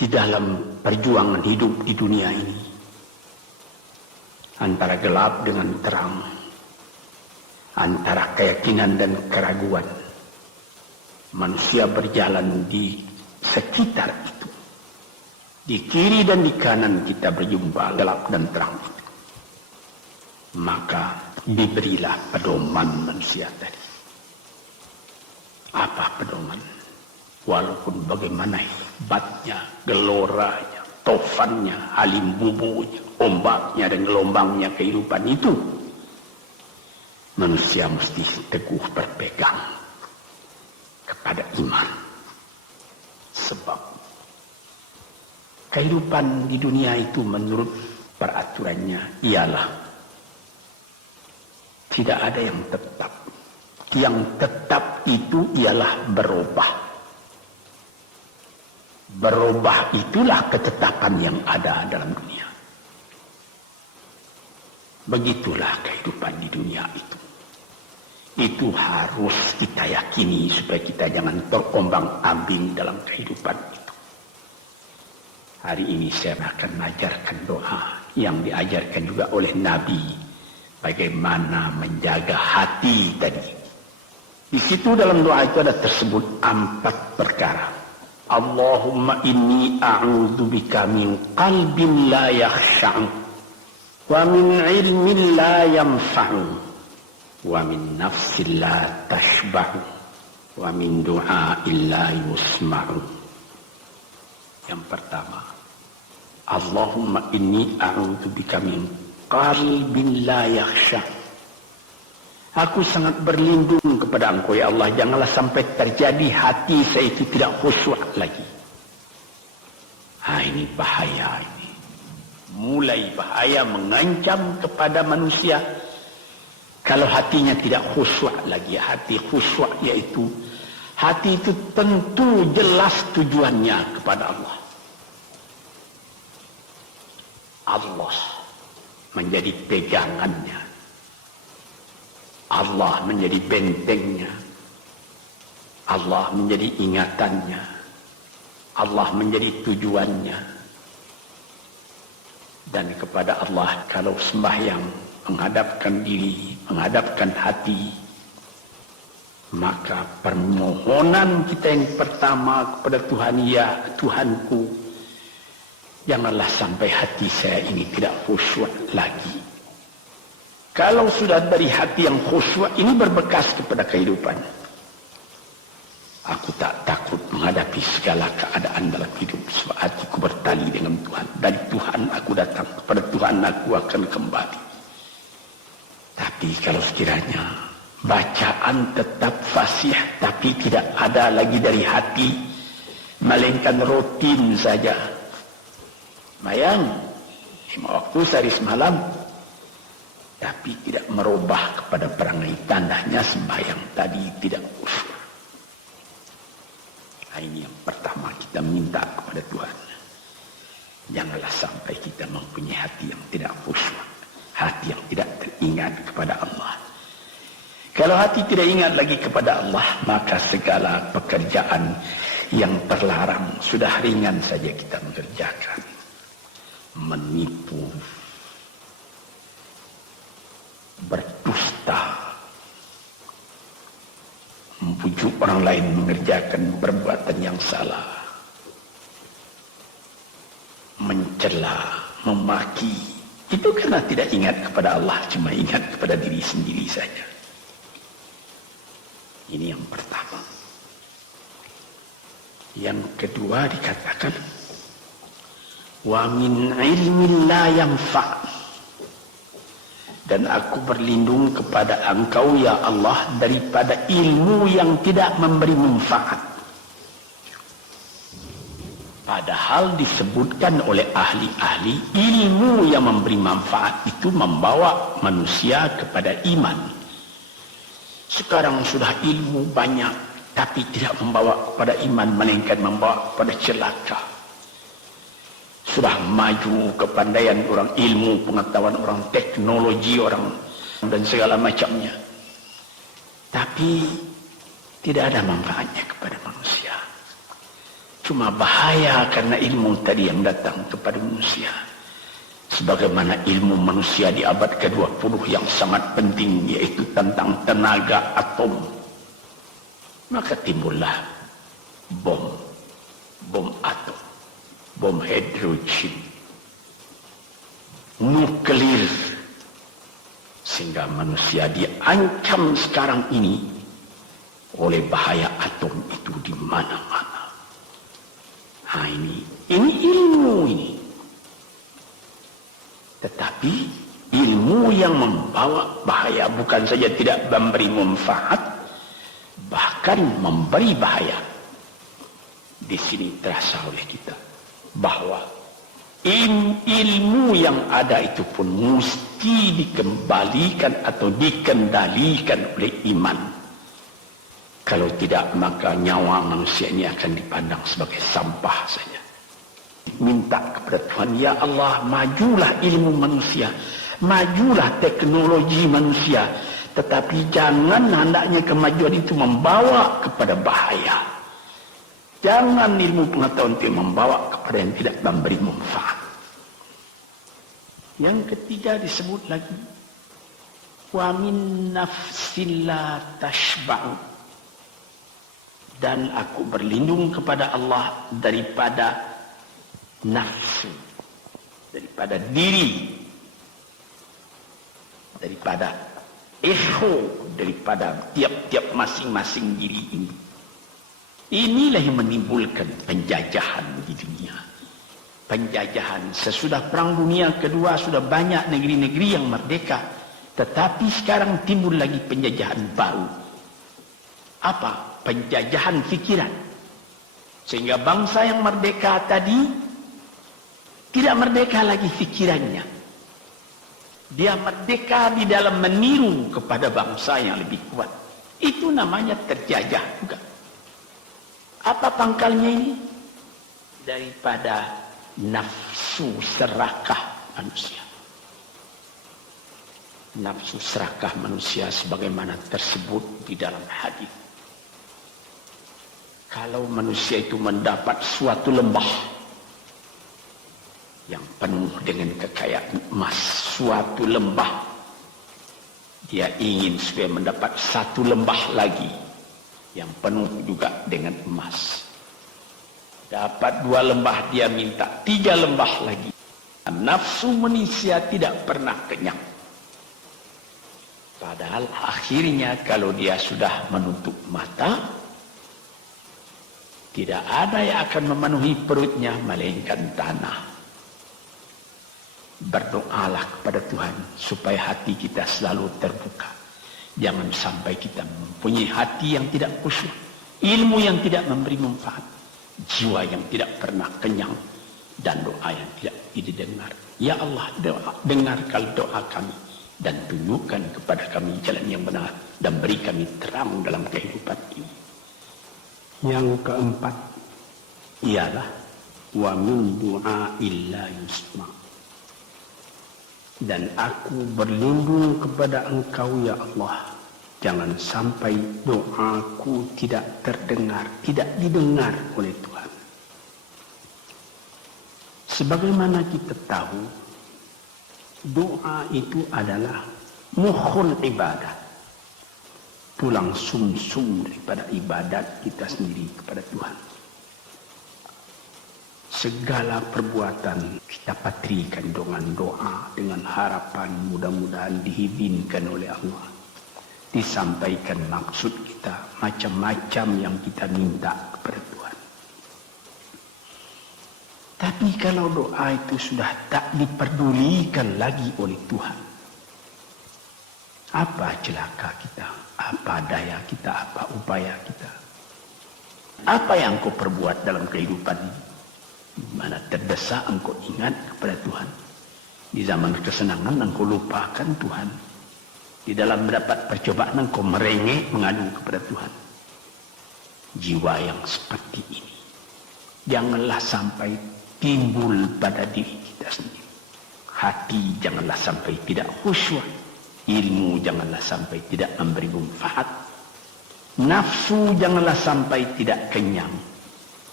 di dalam perjuangan hidup di dunia ini, antara gelap dengan terang, antara keyakinan dan keraguan. Manusia berjalan di sekitar itu. Di kiri dan di kanan kita berjumpa gelap dan terang itu. Maka diberilah pedoman manusia tadi. Apa pedoman? Walaupun bagaimana hebatnya, geloranya, tofannya, halimbubunya, ombaknya dan gelombangnya kehidupan itu, manusia mesti teguh berpegang kepada iman. Sebab kehidupan di dunia itu menurut peraturannya ialah tidak ada yang tetap. Yang tetap itu ialah berubah. Berubah itulah ketetapan yang ada dalam dunia. Begitulah kehidupan di dunia itu. Itu harus kita yakini supaya kita jangan terombang-ambing dalam kehidupan itu. Hari ini saya akan mengajarkan doa yang diajarkan juga oleh Nabi. Bagaimana menjaga hati tadi. Di situ dalam doa itu ada tersebut 4 perkara. Allahumma inni a'udzubika min qalbin la yakhsha'u wa min ilmin la yanfa'u wa min nafsin la tashba'u wa min du'a'in la yusma'u. Yang pertama, Allahumma inni a'udzubika min qalbin la yakhsha'u. Aku sangat berlindung kepada Engkau ya Allah, janganlah sampai terjadi hati saya itu tidak khusyuk lagi. Ini bahaya ini. Mulai bahaya mengancam kepada manusia kalau hatinya tidak khusyuk lagi. Hati khusyuk yaitu hati itu tentu jelas tujuannya kepada Allah. Allah menjadi pegangannya. Allah menjadi bentengnya. Allah menjadi ingatannya. Allah menjadi tujuannya. Dan kepada Allah kalau sembahyang menghadapkan diri, menghadapkan hati, maka permohonan kita yang pertama kepada Tuhan, ya Tuhanku, janganlah sampai hati saya ini tidak khusyuk lagi. Kalau sudah dari hati yang khusyuk ini berbekas kepada kehidupan. Aku tak takut menghadapi segala keadaan dalam hidup. Sebab hatiku bertali dengan Tuhan. Dari Tuhan aku datang, kepada Tuhan aku akan kembali. Tapi kalau sekiranya bacaan tetap fasih, tapi tidak ada lagi dari hati, melainkan rutin saja. Mayang 5 waktu sehari semalam, tapi tidak merubah kepada perangai tandanya sembahyang tadi tidak khusyuk. Ini yang pertama kita minta kepada Tuhan. Janganlah sampai kita mempunyai hati yang tidak khusyuk, hati yang tidak teringat kepada Allah. Kalau hati tidak ingat lagi kepada Allah, maka segala pekerjaan yang terlarang sudah ringan saja kita mengerjakan. Menipu, berdusta, membujuk orang lain mengerjakan perbuatan yang salah, mencela, memaki, itu karena tidak ingat kepada Allah, cuma ingat kepada diri sendiri saja. Ini yang pertama. Yang kedua dikatakan, wa min ilmin la yanfa'. Dan aku berlindung kepada Engkau ya Allah daripada ilmu yang tidak memberi manfaat. Padahal disebutkan oleh ahli-ahli, ilmu yang memberi manfaat itu membawa manusia kepada iman. Sekarang sudah ilmu banyak, tapi tidak membawa kepada iman, melainkan membawa kepada celaka. Sudah maju kepandaian orang, ilmu, pengetahuan orang, teknologi orang, dan segala macamnya. Tapi tidak ada manfaatnya kepada manusia. Cuma bahaya karena ilmu tadi yang datang kepada manusia. Sebagaimana ilmu manusia di abad ke-20 yang sangat penting, yaitu tentang tenaga atom. Maka timbullah bom atom, bom hidrogen, nuklir. Sehingga manusia diancam sekarang ini oleh bahaya atom itu di mana-mana. Nah ini ilmu ini. Tetapi ilmu yang membawa bahaya bukan saja tidak memberi manfaat, bahkan memberi bahaya. Di sini terasa oleh kita bahwa ilmu yang ada itu pun mesti dikembalikan atau dikendalikan oleh iman. Kalau tidak, maka nyawa manusia ini akan dipandang sebagai sampah saja. Minta kepada Tuhan, ya Allah, majulah ilmu manusia, majulah teknologi manusia, tetapi jangan hendaknya kemajuan itu membawa kepada bahaya. Jangan ilmu pengetahuan itu membawa kepada yang tidak memberi manfaat. Yang ketiga disebut lagi, wa min nafsin la tashba'u. Dan aku berlindung kepada Allah daripada nafsu, daripada diri, daripada ego, daripada tiap-tiap masing-masing diri ini. Inilah yang menimbulkan penjajahan di dunia. Penjajahan sesudah Perang Dunia Kedua sudah banyak negeri-negeri yang merdeka, tetapi sekarang timbul lagi penjajahan baru. Apa? Penjajahan fikiran. Sehingga bangsa yang merdeka tadi tidak merdeka lagi fikirannya. Dia merdeka di dalam meniru kepada bangsa yang lebih kuat. Itu namanya terjajah juga. Apa pangkalnya ini? Daripada nafsu serakah manusia. Nafsu serakah manusia sebagaimana tersebut di dalam hadis. Kalau manusia itu mendapat suatu lembah yang penuh dengan kekayaan emas, suatu lembah, dia ingin supaya mendapat satu lembah lagi yang penuh juga dengan emas. Dapat 2 lembah, dia minta 3 lembah lagi. Nafsu manusia tidak pernah kenyang. Padahal akhirnya kalau dia sudah menutup mata, tidak ada yang akan memenuhi perutnya melainkan tanah. Berdoalah kepada Tuhan supaya hati kita selalu terbuka. Jangan sampai kita mempunyai hati yang tidak khusyuk, ilmu yang tidak memberi manfaat, jiwa yang tidak pernah kenyang, dan doa yang tidak didengar. Ya Allah, dengarkan doa kami dan tunjukkan kepada kami jalan yang benar dan beri kami terang dalam kehidupan ini. Yang keempat ialah wa min du'a'i la yusma. Dan aku berlindung kepada Engkau ya Allah, jangan sampai doaku tidak terdengar, tidak didengar oleh Tuhan. Sebagaimana kita tahu, doa itu adalah mukhul ibadah, tulang sumsum daripada ibadat kita sendiri kepada Tuhan. Segala perbuatan kita patrikan dengan doa, dengan harapan mudah-mudahan diizinkan oleh Allah. Disampaikan maksud kita, macam-macam yang kita minta kepada Tuhan. Tapi kalau doa itu sudah tak diperdulikan lagi oleh Tuhan, apa celaka kita? Apa daya kita? Apa upaya kita? Apa yang kau perbuat dalam kehidupan ini? Di mana terdesak engkau ingat kepada Tuhan. Di zaman kesenangan engkau lupakan Tuhan. Di dalam mendapat percobaan engkau merengek mengadu kepada Tuhan. Jiwa yang seperti ini janganlah sampai timbul pada diri kita sendiri. Hati janganlah sampai tidak khusyuk. Ilmu janganlah sampai tidak memberi manfaat. Nafsu janganlah sampai tidak kenyang.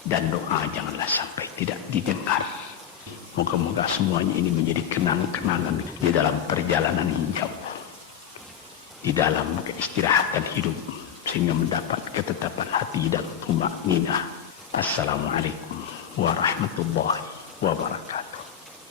dan doa janganlah sampai tidak didengar. Moga-moga semuanya ini menjadi kenang-kenangan di dalam perjalanan yang jauh, di dalam keistirahatan hidup, sehingga mendapat ketetapan hati dan tumakninah. Assalamualaikum warahmatullahi wabarakatuh.